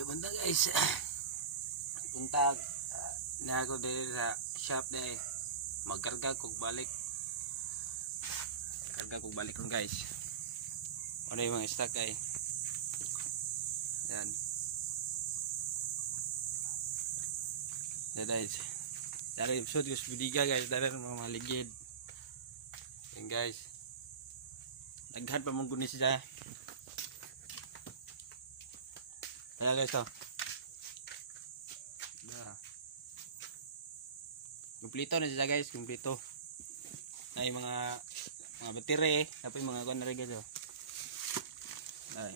Ay punta guys. Punta na ako dito sa shop dahil magkarga kog balik. Karga kog balik kong guys. Ano yung mga stock ay. Yan. Guys. Dari episode ko sa bidiga guys, dari mga maligid. Yan guys. Naghan pa mong kunis siya. Kaya guys to. Kumplito na siya guys, kumplito. Ay mga battery, tapos mga kuan na rin guys. Ay.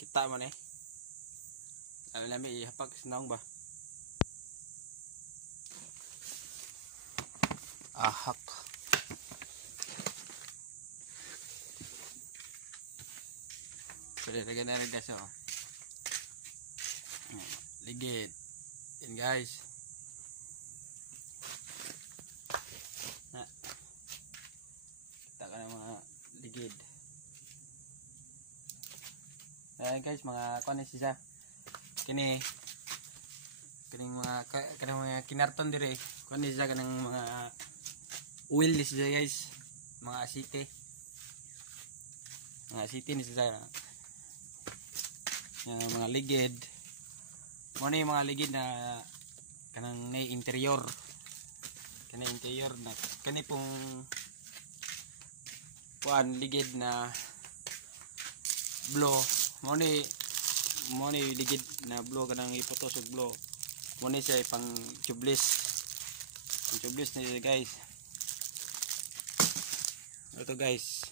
Kita man eh. Lami ihapak sinang ba? Ahak. Pwede lagyan na rin guys oh. Ligid. Yan guys. Kita ka ng mga ligid. Ayan guys, mga kuan siya. Kini mga kinarton dire. Kuan siya kanang mga oil siya guys. Mga asite. Mga asite ni siya. Mga ligid. Mo ni mga ligid na kanang na interior. Kanang interior na kani pong kuan ligid na blow. Mo ni ligid na blow kanang ipotos og blow. Mo ni siya pang tubeless. Ang tubeless ni guys. Ito guys.